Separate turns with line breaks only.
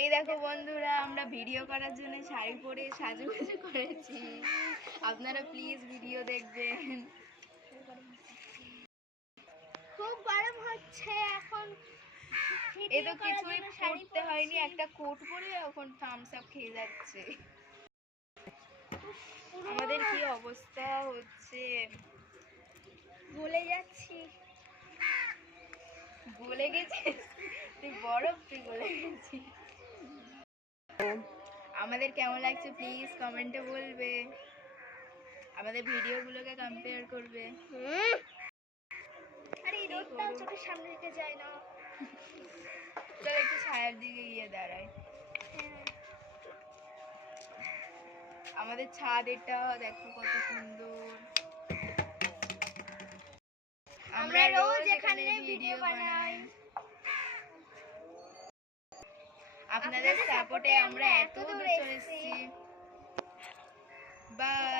এই দেখো বন্ধুরা আমরা ভিডিও করার জন্য শাড়ি পরে সাজুগুজু করেছি। আপনারা প্লিজ ভিডিও দেখবেন।
খুব গরম হচ্ছে এখন।
এ তো কিছুই পরতে হয়নি একটা কোট পরে এখন থামস আপ খেয়ে যাচ্ছে। আমাদের কি অবস্থা হচ্ছে?
গলে যাচ্ছি।
গলে গেছে তুই বরফ তুই গলে গেছিস। আমাদের কেমন লাগছে? প্লিজ কমেন্টে বলবে। আমাদের ভিডিওগুলোকে কম্পেয়ার করবে।
আরে এই রোদটাও চোখের সামনে থেকে যায় না।
চল একটু ছায়ার দিকে গিয়ে দাঁড়াই। আমাদের ছাদ এটা দেখো কত সুন্দর।
আমরা রোজ এখানে ভিডিও বানাই।
আপনাদের সাপোর্টে আমরা এত
দূরে
চলে
এসেছি।
এসেছি বাই